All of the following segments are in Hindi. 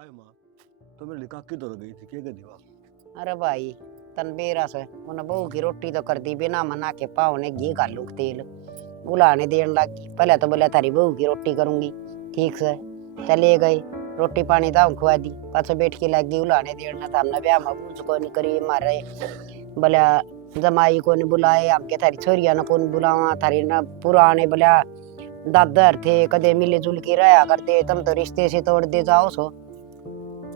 हाय माँ, तो मेरे लिखा किधर गई थी, क्या गई वहाँ? अरे भाई तनबेरा से उन्हें बहू की रोटी तो कर दी बिना मना के पाव ने घी घालू तेल बुलाने देने लगी। पहले तो बोला थारी बहू की रोटी करूंगी, ठीक से चले गए। रोटी पानी दाऊ खुआ दी, पाछे बैठ के लगी उलाने देना था। हमने ब्याह में बूझ को नहीं करी मारे बोला जमाई को नहीं बुलाए, हमके थारी छोरिया ने कौन बुलावा, थारी ना पुराने बोला दादर थे कदे मिले जुल के रहा करते, तुम तो रिश्ते से तोड़ दे जाओ सो।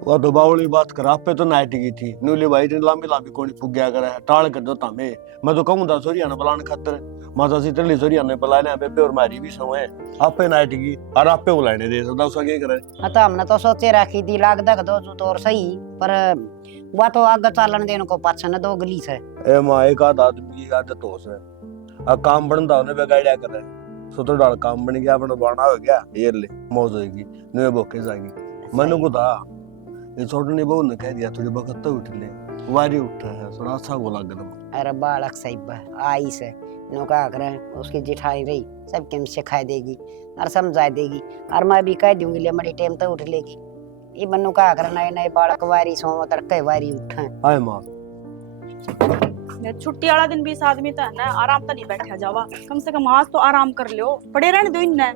वो तो बावली बात कर, आप पे तो नाइट की थी न्यूली भाई ने लांबी लांबी कोनी पुग्या करे टाल कर दो तामे। मैं तो कहूं दा सोरिया ने बुलाने खातर माता सी तली सोरिया ने बुलाने बेबे और मारी भी सो है। आप पे नाइट की और आप पे बुलाने दे सदा उसका क्या करे। हाँ तो हमने तो सोचे रखी थी लाग दक दो तो और सही, पर वो तो आगे चालन देने को पाछे न दो गली से। ए मां एक आध आदमी की आदत हो से आ काम बनता होने बेगाड़िया करे सुतर डाल काम बन गया अपना बाणा हो गया ये ले मौज होगी नुए भूखे जाएगी। मनु को था ये छोटनी बहू ने कह दिया थोड़ी बखत तो उठ ले वारी उठा है थोड़ा अच्छा को लग रहा। अरे बालक साहिब आई से नो का करे उसकी जिठाई रही सब केम सिखा देगी और समझा देगी और मैं भी कह दूंगी ले मरी टाइम तो उठ लेगी। ये बन्नू का करे नए नए बालक वारी सो तड़के वारी उठा। हाय मां छुट्टी वाला दिन भी इस आदमी तो है ना आराम तो नहीं बैठा जावा, कम से कम आज तो आराम कर लियो, पड़े रहने दो इन्ने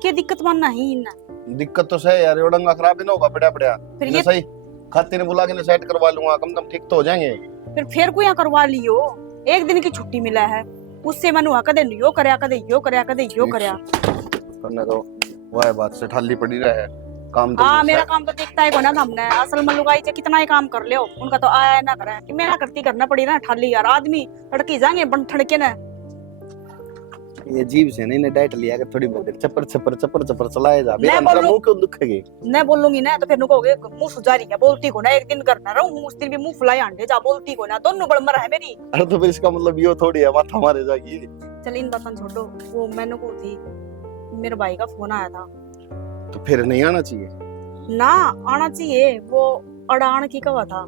क्या दिक्कत मानना ही इन्ने। दिक्कत तो सही यार, डंगा खराब ही ना होगा पड़ा पड़ा फिर ये सही खाते ने बुला के सेट करवा लूंगा, कम ठीक तो हो जाएंगे। फिर को यहाँ करवा लियो, एक दिन की छुट्टी मिला है उससे मन हुआ कदे यो करया कदे यो करया कदे यो करया करने दो वह बात से ठाली पड़ी रहे काम तो। हाँ मेरा काम तो देखता है ना हमने असल में लुगाई से कितना ही काम कर लियो, उनका तो आया ना करे कि मेरा करती करना पड़ी ना ठाली यार, आदमी तड़की जाएंगे बन ठड़के ना ये जीव से नहीं ने डाइट लिया कि थोड़ी बहुत चपर चपर चपर चपर चलाए जा मैं अंतरा बोलूं- मुंह क्यों दुखेगी। मैं बोलूंगी ना तो फिर नु कहोगे मुंह सुजारी है बोलती को ना, एक दिन करना रहूं उस दिन भी मुंह फुलाए अंडे जा बोलती को ना, दोनों बड़मर है मेरी। अरे तो फिर इसका मतलब ये थोड़ी है माथा मारे जाएगी। चल इन बातों छोड़ो, वो मैंने को थी मेरे भाई का फोन आया था। तो फिर नहीं आना चाहिए ना आना चाहिए, वो अड़ान की कवा था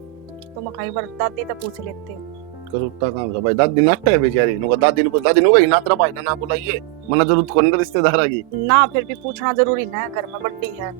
तो मैं कई बार दादी तो पूछ लेते। कसुत्ता काम से भाई दादी नाटक है बेचारी नुका दादी नु गई ना तेरा भाई ना बुलाइए मना जरूरत कोने रिश्तेदार आ गई ना फिर भी पूछना जरूरी ना है, घर में बड्डी है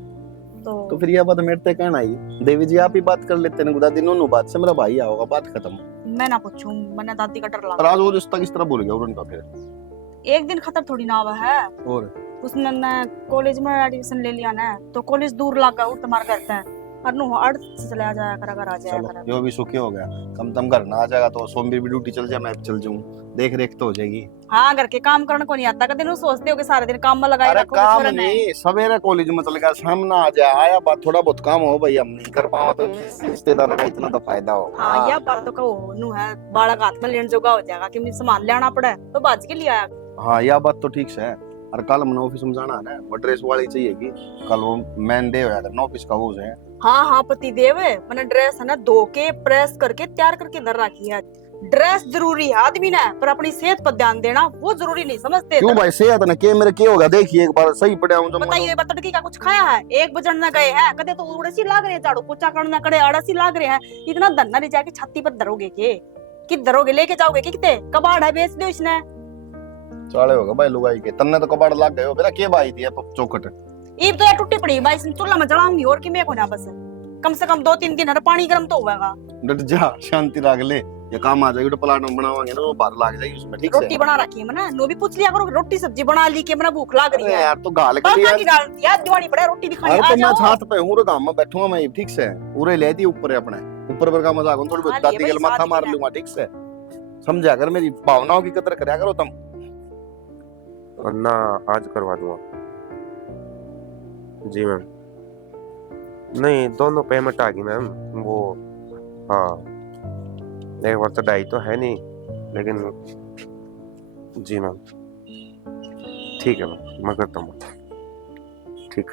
तो फिर ये बात मेरे ते कहना ही देवी जी आप ही बात कर लेते हैं दादी नो बात से मेरा भाई आओगा बात खत्म। मैं ना पूछूं, मैंने दादी का डर पर लगा। आज वो रिश्ता किस तरह भूल गया उनका फिर एक दिन खतर थोड़ी ना हुआ है, और उसने ना कॉलेज में एडमिशन ले लिया ना तो कॉलेज दूर लगा और तुम्हारा करता है और नु अर्ध से चला जाया कर अगर आ जाया कर। जो भी सुखी हो गया कम तम घर ना आ जाएगा तो सोमवीर भी ड्यूटी चल जाए मैं भी चल जाऊं, देख रेख तो हो जाएगी। हाँ घर के काम करने को नहीं आता, कभी नु सोचते हो कि सारे दिन काम में लगाए अरे रखो काम छोरा ने। नहीं सवेरे कॉलेज में चल गया शाम ना आ जाए आया बात थोड़ा बहुत काम हो भाई हम नहीं कर पाओ तो रिश्तेदार का इतना तो फायदा हो। हाँ यह बात तो कहो नु है बालक हाथ में लेने जोगा हो जाएगा कि मुझे सामान लेना पड़े तो बाज के लिए आया। हाँ यह बात तो ठीक है। और कल हमने ऑफिस में जाना है ना वो ड्रेस वाली चाहिए कि कल वो मैन डे होया था ऑफिस का वो है। हाँ हाँ पति देव मैंने ड्रेस है ना धो के प्रेस करके तैयार करके धर रखी है। ड्रेस जरूरी है आदमी ने, पर अपनी सेहत पर ध्यान देना वो जरूरी नहीं समझते। क्यों भाई सेहत ना के मेरे क्या होगा देखिए एक बार सही पड़ा हूं बताइए बतड़की का कुछ खाया है, एक बजन न गए हैं कदे तो उड़सी लाग रहे झाड़ू पोछा करना कड़े अड़सी लाग रहे हैं, इतना धन्ना ले जाके छाती पर धरोगे के कि धरोगे लेके जाओगे कि किते कबाड़ है बेच दो इसने। चाले होगा भाई लुगाई के तन्ने तो कबाड़ लाग गए हो मेरा के भाई थी चौखट ईब तो यार टूटी पड़ी भाई इसने चूल्हा में जलाऊंगी और कि मैं को ना बस कम से कम 2-3 दिन हर पानी गर्म तो होगा। डट जा शांति राग ले ये काम आ जाएगी तो प्लाट में बनावांगे ना वो बाहर लाग जाएगी उसमें ठीक रोटी से। बना रखी है मैंने नो भी पूछ लिया करो रोटी सब्जी बना ली के मैंने भूख लाग रही अरे है यार तो गाल के बाका लिए की गाल यार दिवाली पड़े रोटी भी खानी अरे आ तो मैं जाओ। छात पे हूं रो काम में बैठूंगा मैं ठीक से पूरे ले दी ऊपर है अपने ऊपर पर का मजाक थोड़ी बहुत हाँ, दादी ये के भाई माथा शादी मार में। लूंगा ठीक से समझा कर मेरी भावनाओं की कदर करया करो तुम। वरना आज करवा दूंगा। जी मैम नहीं दोनों पेमेंट आ गई मैम वो हाँ एक बार तो डाई तो है नहीं लेकिन जी मैम ठीक है मैम मैं करता हूँ ठीक।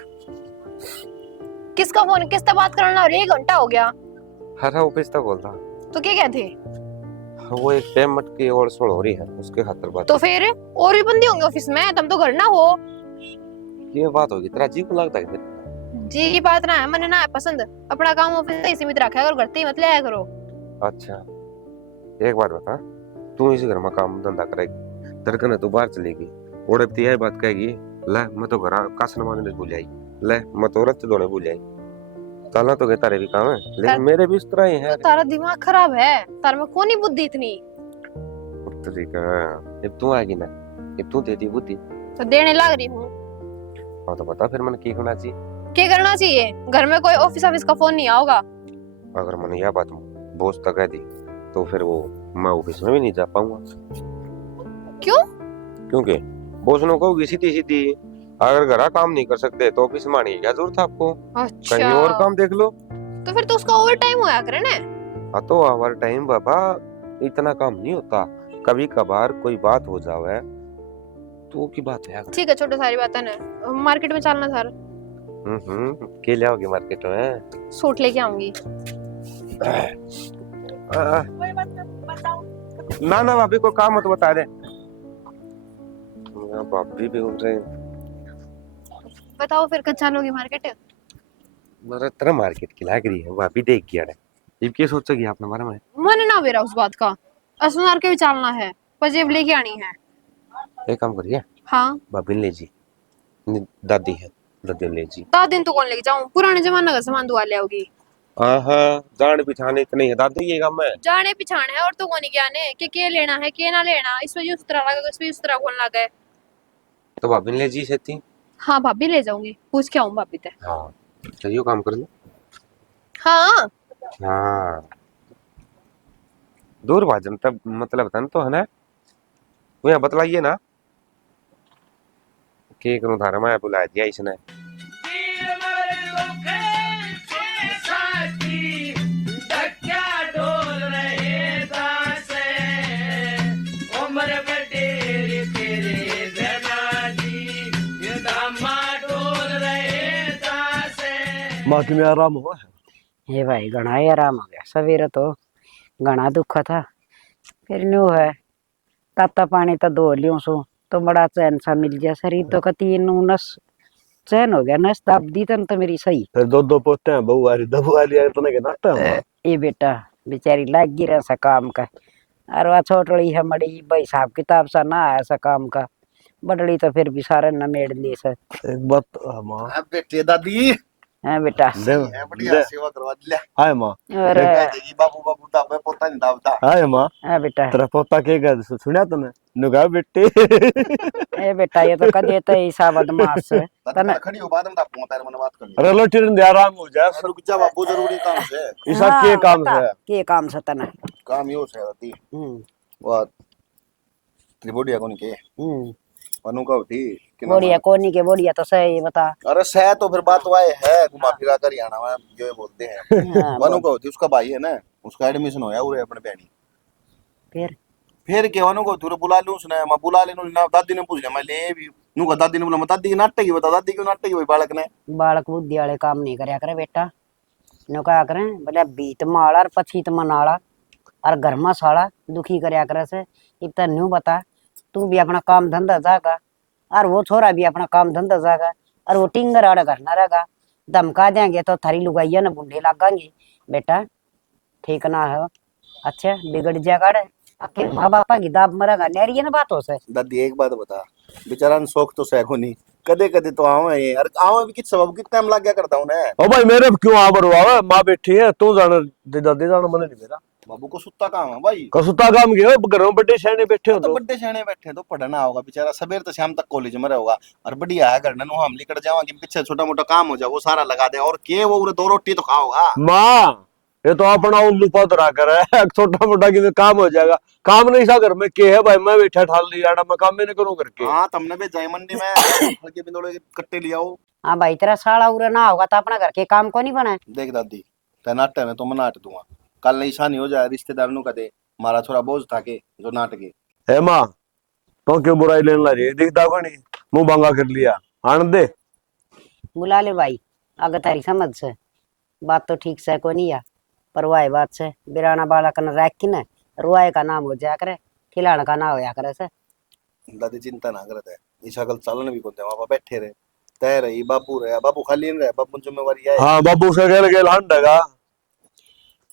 किसका फोन किससे बात करना और 1 घंटा हो गया। हर ऑफिस तक बोल रहा तो क्या कहते वो एक पेमेंट की और सोल हो रही है उसके खातर बात तो फिर और भी बंदी होंगे ऑफिस में, तुम तो घर ना हो। ये बात होगी तेरा जी को लगता है जी की बात ना है मैंने ना है पसंद, अपना काम ऑफिस से सीमित रखा करो, घर से ही मत लिया करो। अच्छा एक बात बता तू इसी घर में काम धंधा करेगी दरकन तू बाहर चलेगी और अब यही बात कहेगी ला मैं तो घर कासन माने भूल आई ले मत औरत से दोने भूल जाए। चलना तो के तारे भी काम है, लेकिन कर- मेरे भी इस तरह ही तो है। तारा दिमाग खराब है, तार में कौन ही बुद्धि इतनी। तरीका अब तू आएगी ना, अब तू देती बुद्धि। तो देने लग रही हूँ। हाँ तो बता फिर मन की होना चाहिए। क्या करना चाहिए? घर में कोई ऑफिस का फोन नहीं आओगा। अगर मैंने यह बात बॉस तक कह दी तो फिर वो मैं ऑफिस में भी नहीं जा पाऊंगा। क्यों? क्योंकि बॉस ने कहोगी सीधी सीधी, अगर घर काम नहीं कर सकते तो ऑफिस में आने की क्या जरूरत है आपको, अच्छा, कहीं और काम देख लो। तो फिर तो उसका ओवर टाइम होया करे ना। हाँ तो ओवर टाइम बाबा इतना काम नहीं होता, कभी कभार कोई बात हो जावे तो की बात है। ठीक है, छोटे सारी बात है ना। मार्केट में चलना सर। के ले आओगे मार्केट में? सूट लेके आऊंगी। कोई बताओ। ना ना भाभी को काम हो तो बता दे। भाभी भी उठ रहे बताओ फिर कब चलोगे मार्केट? मेरे तरह मार्केट की लाग रही है, भाभी देख गया है। ये क्या सोचोगी आपने बारे में? मन ना मेरा उस बात का। असनार के भी चलना है, पर जेब लेके आनी है। एक काम करिए, हाँ, भाभी ले जी, दादी है, दादी ले जी। 10 दिन तो कौन लेके जाऊं? पुराने जमाने का सामान दुआ ले आओगी। हाँ जान पहचान इतनी है दादी, ये काम है। जाने पिछाने है और तो कौन क्या ने के लेना है के ना लेना, इस वजह उस तरह लगा, इस वजह उस तरह कौन लगा है। तो भाभी ले जी सेती। हाँ भाभी ले जाऊंगी, पूछ के आऊं भाभी से। हाँ चलिए काम कर लो। हाँ हाँ दूर भाजन तब मतलब था तो है ना, वो यहाँ बतलाइए ना के करूँ धारा मैं बुला दिया इसने। बाकी में आराम हुआ है। ये भाई घना ही आराम हो गया, सवेरे तो घना दुख था, फिर न्यू है ताता पानी तो धो लियो सो तो बड़ा चैन सा मिल गया। शरीर तो कती नस चैन हो गया, नस दाब दी तन तो मेरी सही। फिर दो पोते हैं, बहू आ रही दबू आ रही तो नहीं नाटक है। ये बेटा बेचारी लाग गिरा सा काम का, और वह छोटड़ी है मड़ी भाई साहब किताब सा ना आया सा काम का, बड़ड़ी तो फिर भी सारे न मेड़ ली से। एक बात माँ अब बेटे दादी है बेटा। दे है बढ़िया सेवा करवा दिया। हाय माँ, और कह देगी बाबू बाबू दाबे पोता नहीं दाबदा। हाय माँ, है बेटा। तेरा पोता के कर सुनिया तूने नुगा बेटे। ए बेटा ये तो कदे तो ऐसा बदमाश है। दादी मैं खड़ी हो बाद में दापूंगा, पैर में बात कर अरे लो टिरन दे आराम हो जाए। रुक जा बाबू, जरूरी काम से। इसा के काम बता, से के काम से तना। काम यो से दादी हम्म वो त्रिबोडिया कोन के वनु का उठी कि बोलिया कोनी के बोलिया तो सही बता। अरे सह तो फिर बात वाए है, घुमा फिरा कर आना में जो ये बोलते हैं। हाँ, वनु का होती उसका भाई है ना, उसका एडमिशन होया उरे अपने बहनी। फिर के वनु को तुरे बुला लूं उसने, मैं बुला लेनु ना, दादी ने पूछ लिया मैं ले भी नु का, दादी ने बोला मैं दादी की नाटक ही बता, दादी क्यों नाटक हुई बालक ने। बालक बुद्धि वाले काम नहीं करया करे बेटा। नो क्या करे बोले बीत माला और पछीत मनाला और घर में साला दुखी करया करे से। इतना न्यू बता, तू भी अपना काम धंधा जागा और वो छोरा भी अपना काम धंधा जागा, और वो टिंगर आड़ा घर ना रहेगा। धमका देंगे तो थारी लुगाइया न बुंडे लागेंगे बेटा, ठीक ना है। अच्छा बिगड़ जाएगा रे, आपके माँ बापा की दाब मरेगा नेरी ना बातों से। दादी एक बात बता, बेचारा ने शौक तो सैको नहीं, कदे कदे तो आओ है यार, आओ भी किस सबब कितना टाइम लग गया करता हूं मैं। ओ भाई मेरे क्यों आबर हुआ, माँ बैठी है तू जान दे दादी जान मन नहीं मेरा बाबू को सुत्ता काम है भाई। कसुता काम गया घरों बड़े शहरे बैठे हो तो तो बड्डे शहने बैठे तो पढ़ना होगा बेचारा, सवेर तो शाम तक कॉलेज में रहेगा। और बढ़िया है घर नु हम निकल जावा कि पीछे छोटा मोटा काम हो जाए वो सारा लगा दे, और के वो उरे दो रोटी तो खाओगा। माँ ये तो अपना उल्लू पतरा कर है। छोटा मोटा कि काम हो जाएगा, काम नहीं सा घर में के है भाई, मैं बैठा ठाल लिया मैं काम भी नहीं करूँ करके। हाँ तुमने भी जाए मंडी में हल्के बिंदोड़े के कट्टे लिया हो। हाँ भाई तेरा साला उरे ना होगा तो अपना घर के काम को नहीं बनाए। देख दादी ते नाटे में तो मैं नाट दूंगा, कल नहीं ईशानी हो जाए रिश्तेदार नु कदे मारा छोरा बोझ था के जो नाट के। है माँ तो क्यों बुराई लेने लगी, दिखता को नहीं मुंह भंगा कर लिया। आनंद दे बुला ले भाई, अगर तारी समझ से बात तो ठीक से को नहीं है, पर वाई बात से बिराना बालक न रख की न रुआए का नाम हो जाया करे, खिलाने का ना होया करे से। दादी चिंता ना करते है, ईशा कल चलन भी कोते वहां बैठे रहे, तय रही बाबू रहे, बाबू खाली नहीं रहे, बाबू जिम्मेवारी है। हाँ बाबू से कह लगे लगा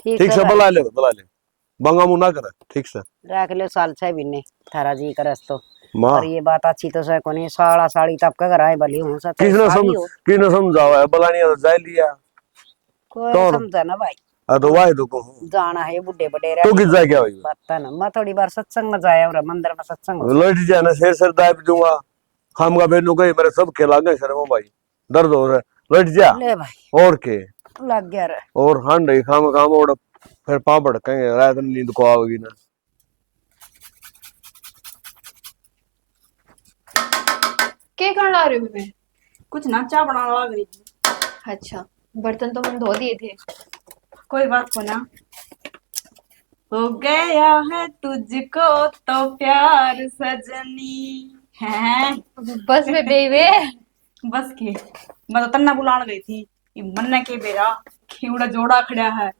ठीक से भाई, बुला ले बंगा मुंह ना करे ठीक से रख लो साल छह महीने थारा जी करस तो माँ और ये बात अच्छी तो सह कोनी साड़ा साड़ी तब का घर आए भली हूं सब किसने समझावा है बला नहीं जाए लिया कोई कौन? समझा ना भाई तो वाई तो को जाना है बुड्ढे बडेरे तो किस जा क्या हुई बता ना मैं थोड़ी बार सत्संग में जाया और मंदिर में सत्संग हो लड़ जाना सिर दाब दूंगा हम का बेनू गई मेरे सब खेला गए शर्मा भाई दर्द हो रहा है लड़ जा ले भाई और के लग गया रे और हंड ही काम और फिर पापड़ कहेंगे रात में नींद को आओगी ना क्या करना आ रहे हो मैं? कुछ ना चाय बनाने लग रही थी। अच्छा, बर्तन तो मैंने धो दिए थे। कोई बात को ना। हो गया है तुझको तो प्यार सजनी है। बस में बेवे बस के मैं तो तन्ना बुलाने गई थी ये मन्ना के बेरा खिवड़ा जोड़ा खड़ा है।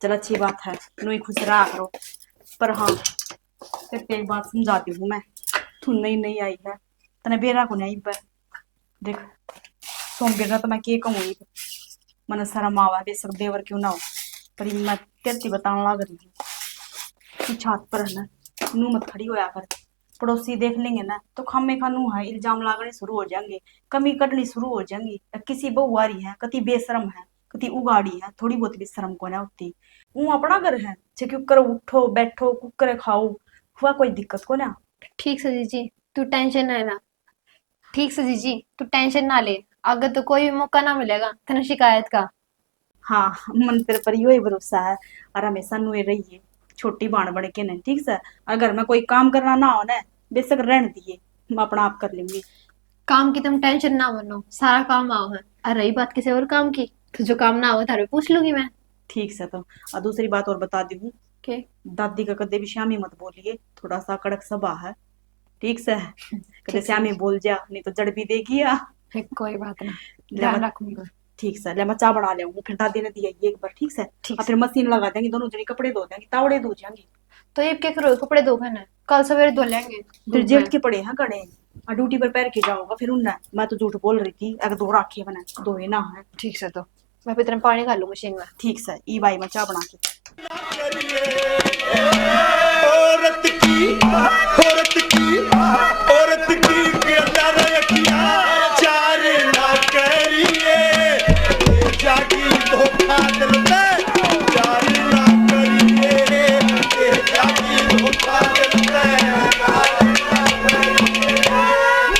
चल अच्छी बात है नू ही खुश रहा करो। पर हाँ तेरे एक बात समझाती हूँ मैं। तू नहीं आई है तने बेरा को नहीं पर देख सोम बेरा तो मैं के कहूँ मन शर्म आवा बेशक देवर क्यों ना हो पर मैं तेती बताने लग रही हूँ तू छात पर है ना नू मत खड़ी होया कर। पड़ोसी देख लेंगे ना तो खामे खानू है इल्जाम लागने शुरू हो जाएंगे कमी कटनी शुरू हो जाएंगी। किसी बहू आ रही है कति बेशरम है कति उगाड़ी है थोड़ी बहुत भी शर्म को ना होती। वो अपना घर है छे क्यों करो उठो बैठो कुकर खाओ हुआ कोई दिक्कत को ना। ठीक से जीजी तू टेंशन ना लेना। ठीक से जीजी तू टेंशन ना ले अगर तो कोई भी मौका ना मिलेगा तेना शिकायत का। हाँ मन तेरे पर यो ही भरोसा है और हमेशा नुए रहिए छोटी बाण बन के नहीं ठीक से। अगर मैं कोई काम करना ना हो ना बेशक रहने दिए मैं अपना आप कर लूंगी। काम की तुम टेंशन ना मनो सारा काम आओ है और रही बात किसी और काम की तो जो काम ना हो थारे पूछ लूंगी मैं। ठीक से तो और दूसरी बात और बता दी हूँ के दादी का कदे भी श्यामी मत बोलिए थोड़ा सा कड़क सभा है ठीक से। कदे श्यामी बोल जा नहीं तो जड़ भी देगी या कोई बात ना ले ध्यान मैं- रखूंगा। ठीक से ले मैं चाय बना ले फिर दादी ने दिया ये एक बार ठीक से। ठीक और फिर मशीन लगा देंगे दोनों जने कपड़े धो देंगे तावड़े धो जाएंगे। तो ये क्या करो कपड़े धो ना कल सवेरे धो लेंगे। फिर जेठ के पड़े हैं कड़े और ड्यूटी पर पैर के जाओगा फिर उन्ना मैं तो झूठ बोल रही थी अगर दो राखे बना दो ही ना है। ठीक से तो मैं फिर पानी खा लूँ मशीन में। ठीक से ई बाई मैं चाय बना के औरत की किरदार रखिया चार ना करिए जागी धोखा दिल में चार ना करिए जागी धोखा दिल में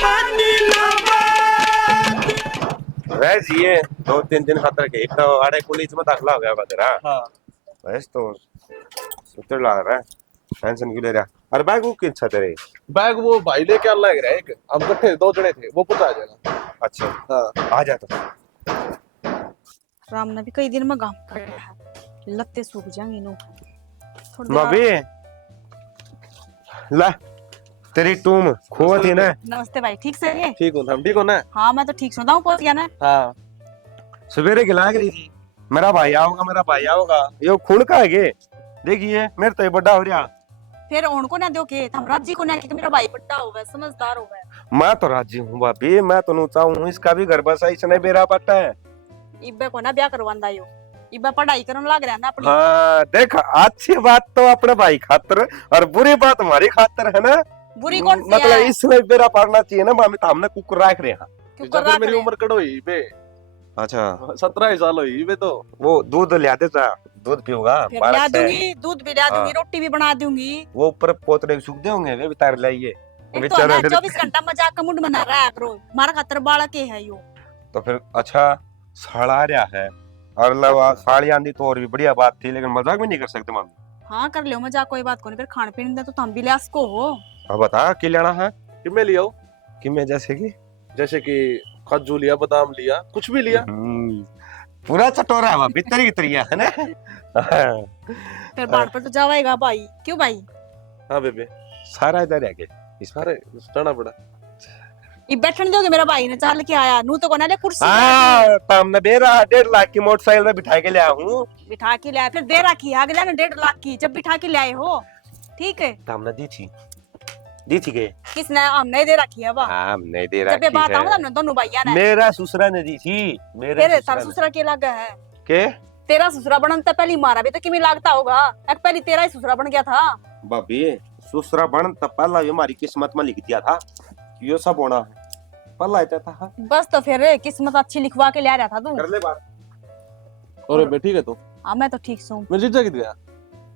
मनी रह जिए 2-3 दिन खातर के इतना आड़े पुलिस में दाखला हो गया बदरा। हाँ बस तो सुतर लग रहा है टेंशन क्यों ले रहा। अरे बैग वो किन छा तेरे। बैग वो भाई लेके आने लग रहा है एक हम इकट्ठे 2 जने थे वो पहुंचा जाएगा। अच्छा हाँ आ जा तो राम ने भी कई दिन में गांव कर रहा है लत्ते सूख जाएंगे नो थोड़ी देर मबी ला तेरी टूम खोआ थी ना। नमस्ते भाई ठीक से है। ठीक हूँ हम ठीक हो ना। हाँ मैं तो ठीक सुनता हूँ पहुंच गया ना। हाँ सवेरे की लाग रही थी मेरा भाई आओगा यो खून का है गे देखिए मेरे तो ये बड़ा हो रहा। फिर उनको ना दो के हम राजी को ना कि मेरा भाई बड़ा होगा समझदार होगा। मैं तो राजी हूँ भाभी मैं तो चाहूँ इसका भी घर बसा इसने बेरा पट्टा है। इब्बे को ना ब्याह करवांदा यो इब्बा पढ़ाई करने लग रहा है ना अपनी। हाँ देख अच्छी बात तो अपने भाई खातर और बुरी बात हमारी खातर है ना। बुरी कौन सी मतलब है इसमें बेरा पड़ना चाहिए ना मामी तो हमने कुकुर रख रहे हैं। क्यों कर रहा मेरी है? उम्र कड़ो ही बे अच्छा 17 साल हुई बे तो वो दूध ले आते था दूध पीऊंगा फिर बालक ला से। दूंगी दूध भी ला दूंगी हाँ। रोटी भी बना दूंगी। वो ऊपर पोतरे सूख दे होंगे वे भी तार लाइए एक तो है ना 24 घंटा मजाक का मूड बना रहा है करो मारा खातर बालक है यो। तो फिर अच्छा साड़ा रहा है और लवा साड़ी आंदी तो और भी बढ़िया बात थी लेकिन मजाक भी नहीं कर सकते मामी। हाँ कर लियो मजाक कोई बात को नहीं फिर खान पीने दे तो हम भी लियास को हो। अब बता कि लेना है कि मैं लिया कि मैं जैसे कि काजू लिया बादाम लिया कुछ भी लिया। पूरा चटोरा है भीतर की तरिया है ना। फिर बाढ़ पर तो जाएगा भाई क्यों भाई। हाँ बेबे सारा इधर है के इस पर सारे जाना पड़ा। ये बैठने दोगे मेरा भाई ने चल के आया नू तो कोना ले कुर्सी हाँ तामने बेरा 1.5 लाख की मोटरसाइकिल में बिठा के ले आया हूँ। बिठा के लाया फिर दे रखी आगे ना 1.5 लाख की जब बिठा के लाए हो ठीक है। तामने दी थी के किसने हमने दे रखी है वाह हाँ नहीं दे जब ये बात रहा आऊं हमने दोनों भैया ने मेरा ससुरा ने दी थी मेरे तेरे ससुरा तार ने। ससुरा के लगा है के तेरा ससुरा बनन तो पहले मारा भी तो किमी लागता होगा एक पहले तेरा ही ससुरा बन गया था। भाभी दूसरा बन तो पहला ये हमारी किस्मत में लिख दिया था ये सब होना है पहला ही था। बस तो फिर किस्मत अच्छी लिखवा के ले रहा था तू। कर ले बात। और बे ठीक है तू? हाँ मैं तो ठीक हूँ। मेरे जीजा किधर गया?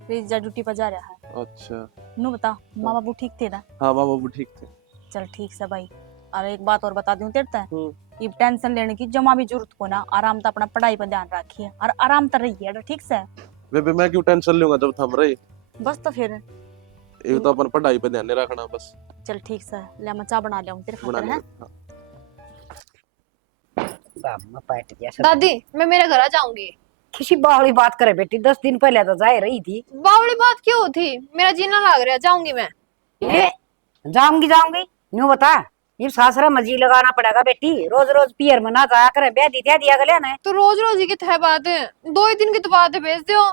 रिजा ड्यूटी पर जा रहा है। अच्छा। नू बता माँ बाबू ठीक थे ना? हाँ माँ बाबू ठीक थे। चल ठीक से भाई। और एक बात और बता दूं तेरे को, ये टेंशन लेने की जमा भी जरूरत को ना, आराम तो अपना पढ़ाई पर ध्यान रखिए और आराम तो रहिए ठीक से। बेबे मैं क्यों टेंशन लूंगा जब थम रही। बस तो फिर एक तो अपन पढ़ाई पे ध्यान नहीं रखना बस। चल ठीक से ले मैं चाय बना लिया तेरे बना खातिर है। ले। बाप पैट गया सब। दादी मैं मेरे घर आ जाऊंगी। किसी बावली बात करे बेटी, 10 दिन पहले तो जा रही थी। बावड़ी बात क्यों थी? मेरा जीना लग रहा है, जाऊंगी मैं। जाऊंगी जाऊंगी न्यू बता, ये सासरा मजी लगाना पड़ेगा बेटी। रोज रोज पियर मना जाया करे, ब्याह दिया गले ना। तो रोज रोज ही की है बात है, 2 ही दिन की तो बात है, भेज दो।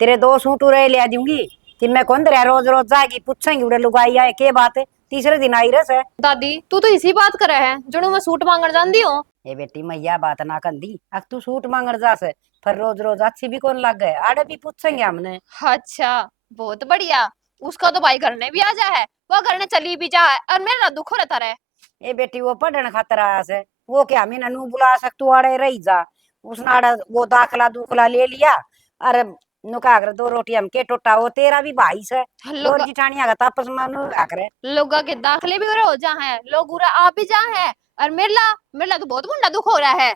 तेरे 2 सूट उरे ले दूंगी कि मैं कौन दरिया रोज रोज जाएगी पूछेंगी उड़े लुगाई आए के बात है। तीसरे दिन आई रस है। दादी तू तो इसी बात करे है जो मैं सूट मांगने जानती हूँ। ए बेटी मैया बात ना कर दी, अब तू सूट मांगने जा से फिर रोज रोज अच्छी भी कौन लग गए, आड़े भी पूछेंगे हमने। अच्छा बहुत बढ़िया, उसका तो भाई करने भी आ जा है, वो करने चली भी जा है और मेरा दुख रहता रहे। ए बेटी वो पढ़ने खातर आया से, वो क्या मैं ननू बुला सकतू आड़े रही जा। उसने आड़े वो दाखला दूखला ले लिया। अरे नुका कर 2 रोटी हमके टोटा, वो तेरा भी भाई से और जिठानिया का तापस मानो आकरे लोगा के दाखले भी हो जा है, लोग उरा आप भी जा है और मेला तो बहुत मुंडा दुख हो रहा है।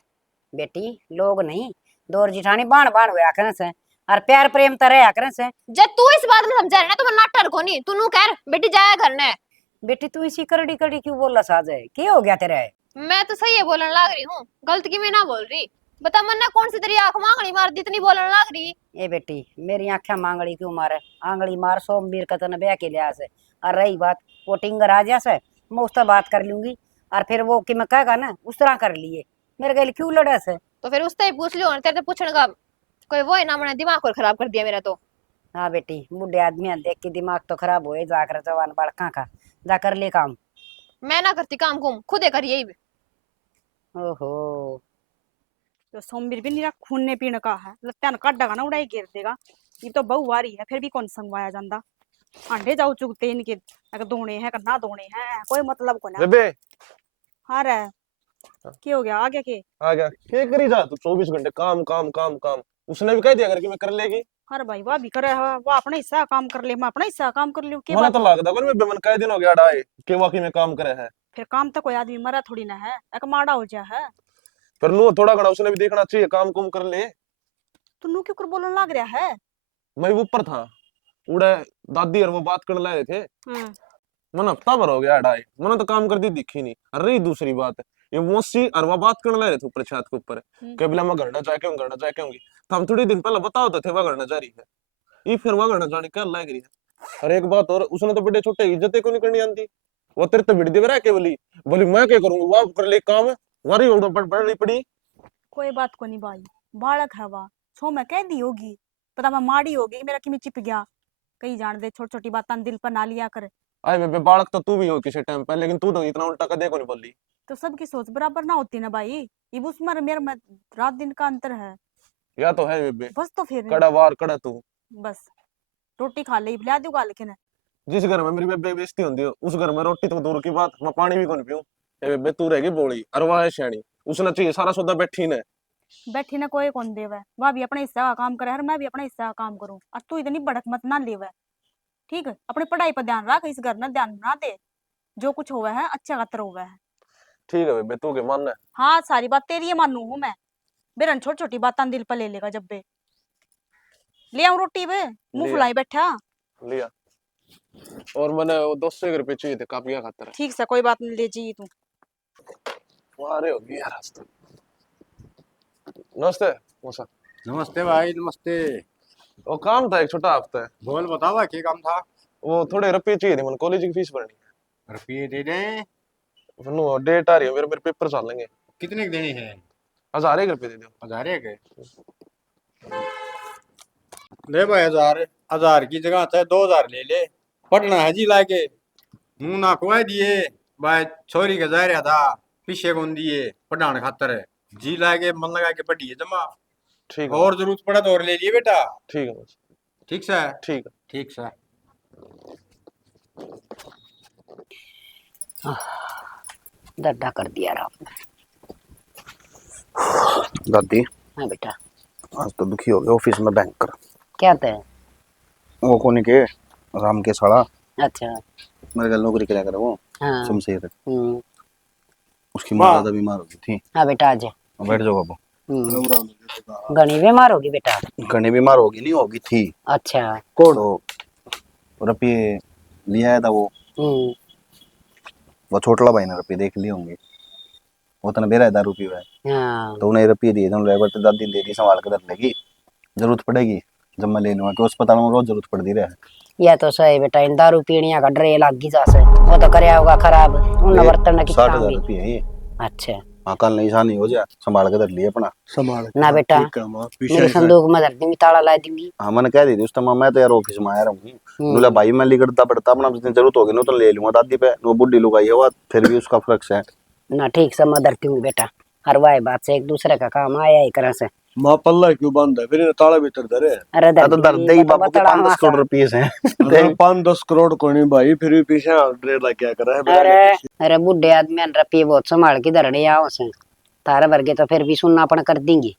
बेटी लोग नहीं, दो जिठानी बाण बाण होया करे से और प्यार प्रेम तरह करे से। जब तू इस बात में समझा रहा ना तो मैं नाटर को नहीं, तू नु कह बेटी जाया करने। बेटी तू इसी करड़ी करड़ी क्यों बोल रहा साजे, क्या हो गया तेरे? मैं तो सही है बोलने लग रही हूँ, गलत की मैं ना बोल रही। बता मन्ना कौन सी तेरी आंख मांगड़ी मार दी इतनी बोलने लग रही। ए बेटी मेरी आंखें मांगड़ी क्यों मारे, आंगड़ी मार सोमवीर का तने ब्याह के लिया से। और रही बात वो टिंगर आ जा से, मैं उससे बात कर लूंगी और फिर वो कि मैं कहेगा ना उस तरह कर लिए, मेरे गले क्यों लड़े से। तो फिर उससे ही पूछ लियो, तेरे से पूछने का कोई वो है ना, मैंने दिमाग को खराब कर दिया मेरा तो। हाँ बेटी बुढ़े आदमी देख के दिमाग तो खराब हो जाकर जवान बड़का का जा कर ले काम। मैं ना करती काम कुम, खुद कर यही। ओहो तो सोमवीर भी निरा खून पीने का है, लत्यान काटेगा ना उड़ाई गिर देगा। ये तो बहु वारी है फिर भी कौन संगवाया जाता। अंडे जाऊ चुगते इनके अगर दोने हैं ना दोने हैं कोई मतलब को ना। बेबे हाँ रे क्या हो गया, आ गया के? आ गया क्या करी जा तू 24 घंटे काम काम काम काम। उसने भी कह दिया करके मैं कर लेगी। अरे भाई वाह भी करे है, वो अपने हिस्सा काम कर ले, मैं अपना हिस्सा काम कर लूं। के મને बात तो लगदा पर मैं बेमन कई दिन हो गया डाए के वाकई में काम करे है। फिर काम तो कोई आदमी मरा थोड़ी ना है, एक माड़ा हो जा है। पर नु थोड़ा घड़ा उसने भी देखना चाहिए, काम कुम कर ले। तू नू क्यों कर बोलने लग रहा है? मैं ऊपर था उड़े दादी और वो बात करने लाए थे। मन हफ्ता भर हो गया डाए, मैंने तो काम करती दिखी नहीं। अरे दूसरी बात है ये मौसी और वो बात करने लाए थे ऊपर छत के ऊपर के बिला मैं घर ना जाके हूं घर ना जाके होंगी। तो हम थोड़ी दिन पहले बताओ तो थे वो घर ना जा रही है, ये फिर वो घर ना जाने क्या लग रही है। और एक बात और उसने तो बड़े छोटे इज्जत को नहीं करनी आती। वो तेरे तो बिड़ दे रहा है के बोली बोली मैं क्या करूंगा, वो कर ले काम वारी उड़ पड़ पड़ी। कोई बात को नहीं भाई, बालक है वा सो मैं कह दी होगी, पता मैं माड़ी होगी मेरा कि चिप गया कहीं जान दे, छोटी छोटी बातें दिल पर ना लिया कर। आए बेबे बालक तो तू भी हो किसी टाइम पे, लेकिन तू तो इतना उल्टा कदे को नहीं बोली। तो सबकी सोच बराबर ना होती ना भाई, ये उसमें मेरे में रात दिन का अंतर है। या तो है बेबे बस तो फिर कड़ा वार कड़ा तू। बस रोटी खा ले खिला दूंगा, लेकिन जिस घर में मेरी बेबे बेइज्जती होती है उस घर में रोटी तो दूर की बात मैं पानी भी कौन पीऊं। ए बेबे तू रहेगी बोली और वह है श्याणी, उसने चाहिए सारा सौदा बैठी ने। बैठी ना कोई कौन देवे, वह भी अपने हिस्सा का काम करे और मैं भी अपने हिस्सा का काम करूं। और तू इतनी भड़क मत ना लेवे, ठीक है? अपनी पढ़ाई पर ध्यान रख, इस घर में ध्यान ना दे, जो कुछ हुआ है अच्छा खातर हुआ है। ठीक है बेबे तू के मानना है। हाँ सारी बात तेरी ये मानू हूं मैं, बेरन छोटी छोटी बातें दिल पर ले लेगा। जब बे ले आऊं रोटी बे मुंह ले फुलाई बैठा। लिया और मैंने वो 200 रुपए चाहिए थे कापियां खातर। ठीक से कोई बात नहीं, ले जी तू। वारे हो गया रास्ता। नमस्ते मौसा। नमस्ते भाई नमस्ते। वो काम था एक छोटा हफ्ता है। बोल बतावा क्या काम था? वो थोड़े रुपये चाहिए थे, मैंने कॉलेज की फीस भरनी है। रुपये दे दें। नो डेट आ रही है, मेरे पेपर चलेंगे। कितने की देनी है? 1000 रुपए दे दो। 1000 के ले भाई, 1000 की जगह चाहे 2000 ले ले, पढ़ना है जी लाके। मुंह ना खुआ दिए भाई, छोरी के जा रहा था पीछे कौन दिए पढ़ाने खातर जी लाके मन लगा के पढ़िए जमा। ठीक है और जरूरत पड़ा तो और ले लिए बेटा। ठीक है ठीक से ठीक है ठीक से। डड्डा कर दिया राम। दादी हाँ बेटा। आज तो दुखी हो गया ऑफिस में बैंकर। क्या थे? वो कोने के राम के साला अच्छा। मेरे घर नौकरी कराया करे वो हाँ। शमशेर। हम्म। उसकी माँ ज्यादा बीमार हो गई थी। हाँ बेटा आज। बैठ जाओ बाबू। घनी बीमार होगी बेटा। घनी बीमार होगी नहीं होगी थी। अच्छा। कौन? तो रुपये लिया आया था वो छोटला भाई ने रुपये देख लिए होंगे। वो तो बेरा है 10 रुपये है। हाँ। तो उन्हें रुपये दिए थे लेबर तो दादी दे दी संभाल के रख लेगी, जरूरत पड़ेगी जब मैं ले लूंगा कि अस्पताल में रोज जरूरत पड़ती रहे। या तो सही बेटा, इन दारू पीणिया का डरे लागी जासे, वो तो करे होगा खराब उन बर्तन ने 60,000 रुपये है ये। अच्छा। हाँ कल नहीं सा नहीं हो जाए संभाल के रख लिए अपना। संभाल ना बेटा मेरे संदूक में धर दूंगी, ताला ला दूंगी। हाँ मैंने कह दी थी उस टाइम, मैं तो यार ऑफिस में आया रहूंगी। बोला भाई मैं लिखता पड़ता अपना जितनी जरूरत होगी ना तो ले लूंगा दादी पे। वो बुढ़ी लुगाई है वो फिर भी उसका फर्क है ना। ठीक से मैं धरती हूँ बेटा, हर वाई बात से एक दूसरे का काम आया ही करे से। माँ पल्ला क्यों बांधा फिर इन्हें ताला भीतर धरे। अरे तो दर्द ही बाबू के 5-10 करोड़ रुपये से 5-10 करोड़ को नहीं भाई, फिर भी पीछे ड्रे लग क्या कर रहा है। अरे अरे बुढ़े आदमी रुपये बहुत संभाल के धरने आओ से, तारे वर्गे तो फिर भी सुनना अपन कर देंगे।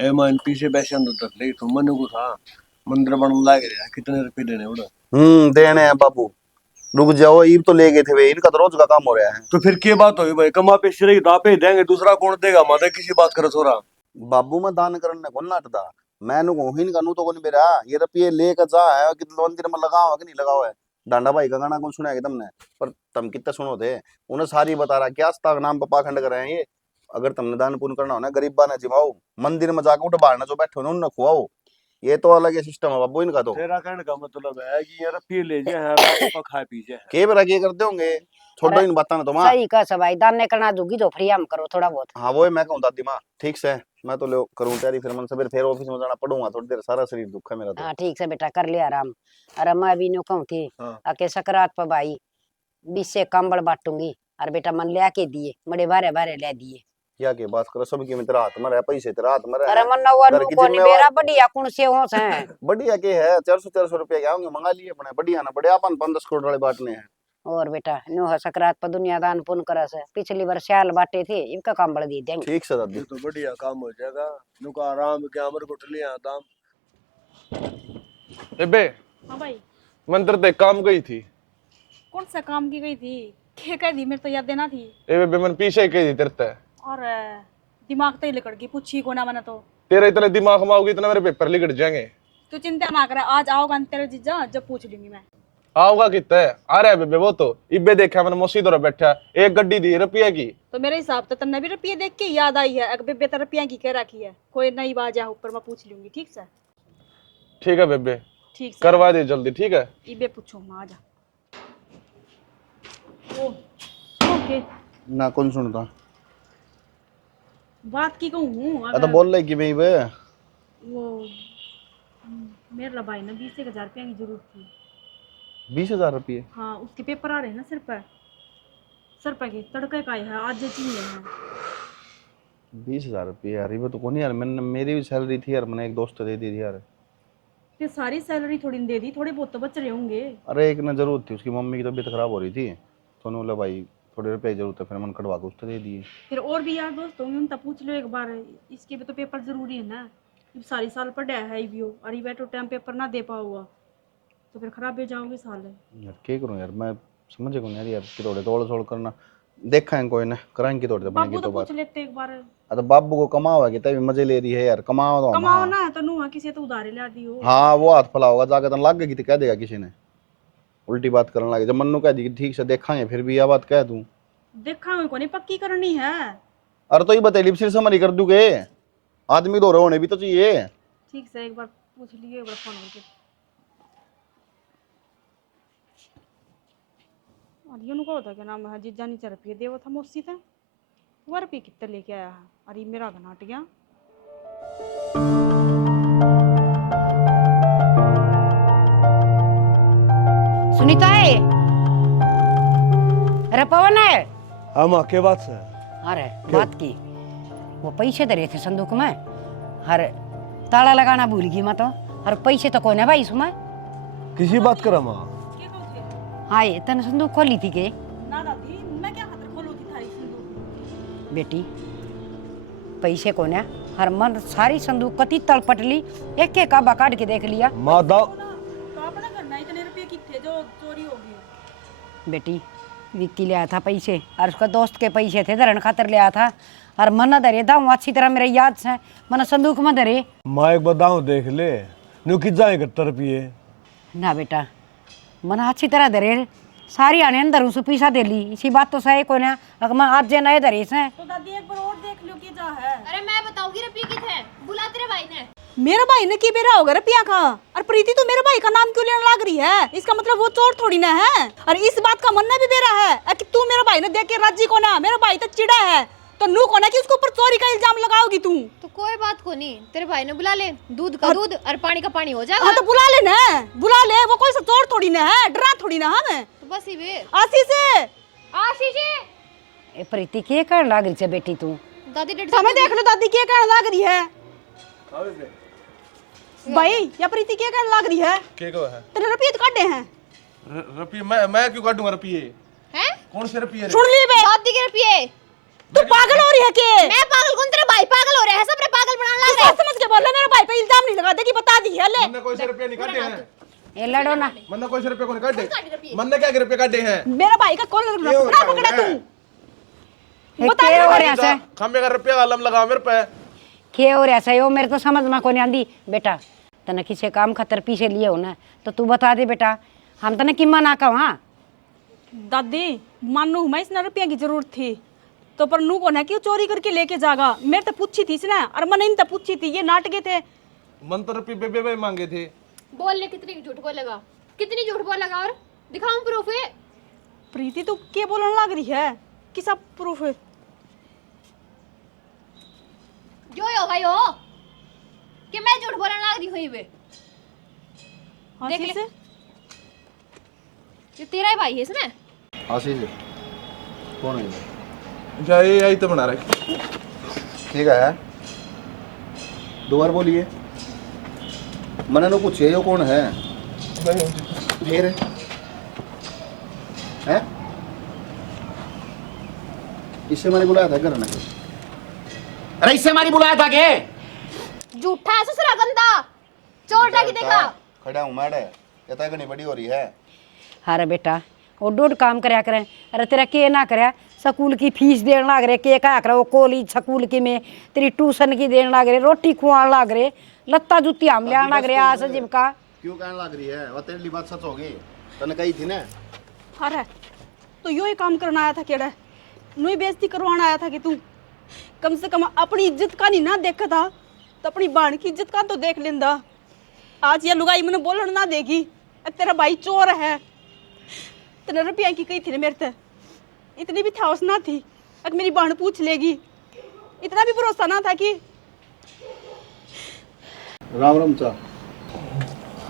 ए मान पीछे पैसे अंदर ले तो मन को था मंदिर बन लग रहा, कितने रुपए देने उड़ा। देने हैं बाबू, रुक जाओ। ईब तो ले गए थे वे, इनका तो रोज का काम हो रहा है। तो फिर क्या बात होगी भाई, कमा पे श्री दापे देंगे, दूसरा कौन देगा। माता किसी बात करे छोरा बाबू मैं दान करने को नाटदा मैं नु हिन कनु तो कोनी बेरा ये रुपये लेकर जा है कि मंदिर में लगाओ कि नहीं लगाओ है। डांडा भाई का गाना कौन सुना है तुमने? पर तुम कितने सुनो थे, उन्हें सारी बता रहा क्या आस्था नाम पर पाखंड कर रहे हैं ये। अगर तुमने दान पुण्य करना हो ना गरीबा ने जिमाओ, मंदिर में जाकर उठ बाहर जो बैठे हो उन्हें खुआओ। ये तो अलग सिस्टम है बाबू इनका। तो तेरा कहने का मतलब है कि ये रुपये ले जाए रात को खा पी जाए के बेरा के करते होंगे, छोड़ो इन बातों ने तो मां। सही कह भाई, दान ने करना दूंगी तो फ्री हम करो थोड़ा बहुत। हाँ वो मैं कहूँ दादी माँ ठीक से मैं तो करूँ तैयारी, फिर मन से फिर ऑफिस में जाना पड़ूंगा थोड़ी देर, सारा शरीर दुख है मेरा तो। हाँ ठीक से बेटा कर लिया आराम। अरे मैं भी नो कहूँ थी आके सकरात पर भाई 20 से कंबल बांटूंगी, और बेटा मन ले आके दिए बड़े बारे बारे ले दिए। क्या के बात करो, सबकी में तेरा हाथ में रहा, पैसे तेरा हाथ में रहा। अरे मन नवा नु को नहीं बेरा बढ़िया कौन से हो से बढ़िया के है 400 रुपए के आएंगे मंगा लिए अपने बढ़िया ना बढ़िया अपन 5-10 करोड़ वाले बांटने हैं। और बेटा नो सकरात पर दुनिया दान पुण्य करे से, पिछली बार साल बांटे थे इनका कंबल दे देंगे। ठीक से दादी, ये तो बढ़िया काम हो जाएगा। नुका आराम के अमर को लिया दाम। हाँ भाई मंदिर ते काम गई थी। कौन सा काम की गई थी? क्या कह दी, मेरे तो याद देना थी। ए बेबे मन पीछे कही थी तेरे ते। और दिमाग तो ही लिकड़ गई, पूछी को ना मैंने तो। तेरे इतने दिमाग में आओगी इतना मेरे पेपर लिकट जाएंगे। तू चिंता ना कर, आज आओगा तेरे जीजा जब पूछ लूंगी मैं। आओगा कितना आ रहा है बेबे, वो तो इब्बे देखा मैंने मौसी दौरा बैठा एक गड्डी दी रुपया की। तो मेरे हिसाब से तन्ने भी रुपये देख के याद आई है, अगर बेबे रुपया की कह रखी है, कोई नई बात है ऊपर मैं पूछ लूंगी। ठीक से? ठीक है बेबे, ठीक से करवा दे जल्दी। ठीक है इबे पूछो मैं आजा। ओ ओके ना कौन सुनता बात की कहूँ तो बोल रही कि भाई वे वो मेरा भाई ना 20,000 रुपया की जरूरत थी। 20,000 रुपये? हाँ उसके पेपर आ रहे हैं ना सिर पे के तड़के का है, आज चाहिए है। 20,000 रुपये यार ये तो कौन यार, मैंने मेरी भी सैलरी थी यार, मैंने एक दोस्त दे दी थी यार। फिर सारी सैलरी थोड़ी दे दी, थोड़े बहुत तो बच रहे होंगे। अरे एक ना जरूरत थी, उसकी मम्मी की तबीयत खराब हो रही थी तो उन्होंने बोला भाई थोड़े रुपए की जरूरत है, फिर मन कटवा के उसको दे दिए। फिर और भी यार दोस्त होंगे उनसे पूछ लो एक बार, इसके भी तो पेपर जरूरी है ना, सारी साल पढ़ा है भी हो, अरे बैठो टाइम पेपर ना दे पाओगा तो फिर खराब हो जाओगे साल। यार क्या करूं यार, मैं समझ को यार कि थोड़े तोड़ सोड़ करना देखा है कोई ना कराएंगे कि थोड़े बाबू तो पूछ लेते एक बार। तो बाबू को कमाओ है कि तभी मजे ले रही है यार, कमाओ तो कमाओ ना तो नु किसी तो उधारे ला दियो। हाँ वो हाथ फैलाओगा जाके तो लग गई तो कह देगा किसी ने, उल्टी बात करने लगे। जब मन्नू कह दी ठीक से देखांगे फिर भी यह बात कह दूं, देखा को नहीं पक्की करनी है। अरे तो ये बतेली सिर से मरी कर दूंगे, आदमी दो रहे होने भी तो चाहिए। ठीक से एक बार पूछ लिए, एक बार फोन करके। और ये नुका होता क्या नाम है, जीजा नीचे रुपये देवो था मौसी थे, वह रुपये कितने लेके आया है। अरे मेरा घनाट गया। सुनीता है अरे पवन है। हाँ माँ के बात है? अरे बात की वो पैसे धरे थे संदूक में, अरे ताला लगाना भूल गई मैं तो, अरे पैसे तो कौन है भाई इसमें? किसी बात करा माँ? हाँ ये तन संदूक खोली थी के ना दादी मैं क्या खातिर खोलू थी थारी संदूक। बेटी पैसे को ना हर मन सारी संदूक कति तलपट ली, एक एक काबा काट के देख लिया। माँ दाओ तो अपना करना इतने रुपये कितने जो चोरी हो गई। बेटी विक्की ले आया था पैसे और उसका दोस्त के पैसे थे धरण खातर ले आया था और मन धरे दाऊ अच्छी तरह मेरे याद से मन संदूक में धरे। माँ एक बताऊँ देख ले न्यू कि जाए 71 रुपये ना बेटा मन अच्छी तरह धरे सारी आने अंदर उसे पैसा दे ली, इसी बात तो सही को ना अगर मैं आज जे नए धरे से। तो दादी एक बार और देख लो कि जा है। अरे मैं बताऊंगी रुपये कितने बुला तेरे भाई ने। मेरा भाई ने की बेरा होगा रुपया का, और प्रीति तो मेरे भाई का नाम क्यों लेने लग रही है? इसका मतलब वो चोर थोड़ी ना है। और इस बात का मानना भी मेरा है कि तू मेरा भाई ने देख के राजी को ना, मेरा भाई तो चिड़ा है तो नू को ना कि उसके ऊपर चोरी का इल्जाम लगाओगी तू। तो कोई बात को नहीं, तेरे भाई ने बुला ले, दूध का दूध और पानी का पानी हो जाएगा। हाँ तो बुला ले ना, बुला ले, वो कोई सा चोर थोड़ी ना है, डरा थोड़ी ना हमें। तो बस ही वे आशीष आशीष ए प्रीति के कर लाग रही है बेटी तू? दादी डेढ़ हमें देख लो दादी क्या कहने लग रही है। भाई या प्रीति क्या कहने लग रही है? के को है तेरे रुपये तो काटे हैं। रुपये मैं क्यों काटूंगा रुपये? हैं? कौन से रुपये? सुन ली बे, दादी के रुपये। तू पागल हो रही है के? मैं पागल कौन, तेरे भाई पागल हो रहे हैं, सब रे पागल बनाने लग रहे हैं। समझ के बोल ले, मेरे भाई पे इल्जाम नहीं लगा दे कि बता दी है ले। मैंने कोई से रुपये नहीं काटे हैं। ए लड़ो ना, मैंने कोई से रुपये को नहीं काटे। मैंने क्या रुपये काटे हैं? मेरा भाई का कॉलर ना पकड़ा तू। ए के हो रहा है? खम्बे का रुपया आलम लगाओ मेरे पे। के हो रहा है? यो मेरे तो समझ में को नहीं आंदी बेटा। तने किसी काम खातर पीछे लिए हो ना तो तू बता दे बेटा, हम तने किम्मा ना कहा। दादी मानू मैं इसने रुपया की जरूरत थी तो पर नू को ना क्यों चोरी करके लेके जागा। मेरे तो पूछी थी इसने और मैंने इन तो पूछी थी, ये नाटके थे। मन तो रुपये बे मांगे थे। बोलने कितनी झूठ बोलेगा, कितनी झूठ बोलेगा, और दिखाऊं प्रूफ है? प्रीति तो के बोलने लग रही है कि सब प्रूफ है। जो होगा यो कि मैं झूठ बोलने लग रही हुई वे। देख ले, ये तेरा ही भाई है इसमें। आशीष कौन है? क्या ये यही तो बना रहे? ठीक है, दो बार बोलिए। मैंने नो पूछे यो कौन है? फिर है इससे मैंने बुलाया था घर में। अरे इससे हमारी बुलाया था के? झूठा है ससुरा गंदा, चोर डाकी देखा। खड़ा हूँ मैडे, ये तो घनी बड़ी हो रही है। अरे बेटा वो डोड काम करया करें, अरे तेरा के ना करया, स्कूल की फीस देने लाग रहे, के क्या करे वो कॉलेज स्कूल की में तेरी ट्यूशन की देने लाग रहे, रोटी खुआने लाग रहे, लत्ता जूती हम ले लाग रहे आज जिनका। क्यों कहने लग रही है? वो तेरे लिए बात सच होगी, तने कही थी ना। अरे तो यो ही काम करना आया था केड़ा, नू ही बेइज्जती करवाना आया था कि तू कम से कम अपनी इज्जत का नहीं ना देखा था तो अपनी बहन की इज्जत का तो देख लेंदा। आज ये लुगाई मैंने बोलने ना देगी, तेरा भाई चोर है। तेरे रुपया की कही थी ना मेरे ते, इतनी भी थाउस ना थी अगर मेरी बहन पूछ लेगी, इतना भी भरोसा ना था कि। राम राम चा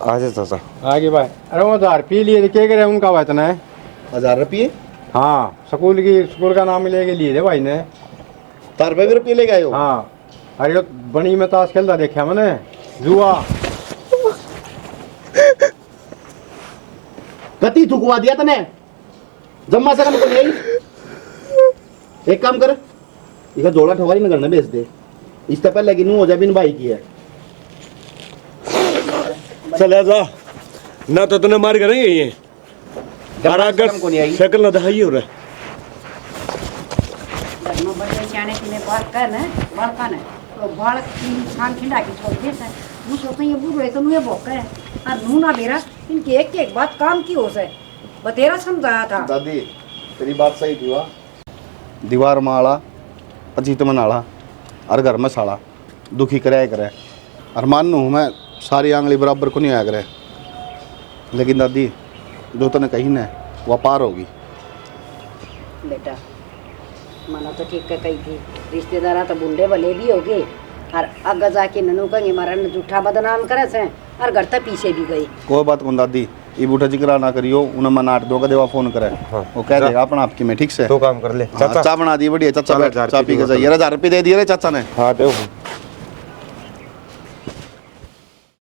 आजा चाचा। आगे भाई, अरे वो 1000 रुपये लिए क्या करे उनका वेतन है? 1000 रुपये? हाँ, स्कूल का नाम लेके लिए थे भाई ने। 1000 रुपये भी रुपये ले गए हो? हाँ, अरे यो बनी में ताश खेलता देखा मैंने, जुआ। कति थुकवा दिया तने? जम्मा सकन को नहीं। एक काम कर, इसका जोड़ा ठवारी नगर में बेच दे, इससे पहले कि नू हो जाए बिन भाई की है। चले जा ना तो तने मार करेंगे ये। को नहीं आई। शक्ल ना दिखाई हो रहा। बड़े जाने के लिए बात कर ना, बात का ना तो बाल इंसान खिंडा के छोड़ देता है। वो सोचते हैं ये बुढ़ो है तो मुझे भौंका है और नू ना बेरा इनकी एक बात काम की हो से बतेरा समझाया था। दादी तेरी बात सही थी। वाह, दीवार माला अजीत मनाला और घर में साला दुखी कराया करे, और मानू मैं सारी आंगली बराबर को नहीं आया करे, लेकिन दादी जो तने कही ना वह पार होगी। बेटा माना तो ठीक है कही थी, रिश्तेदारा तो बुंडे भले भी हो गए और अगर जाके ननू कहेंगे मारा ने झूठा बदनाम करे से और घर तक पीछे भी गई। कोई बात कौन दादी, ये बूढ़ा जिक्र ना करियो, उन्हें मना 8 का देवा फोन करे। हाँ, वो कह देगा अपना आपकी में। ठीक से तो काम कर ले हाँ, चाय बना दी बढ़िया। चाचा बैठ, चाय पी के जाइए। 1000 रुपये दे दिए रे चाचा ने। हाँ दे।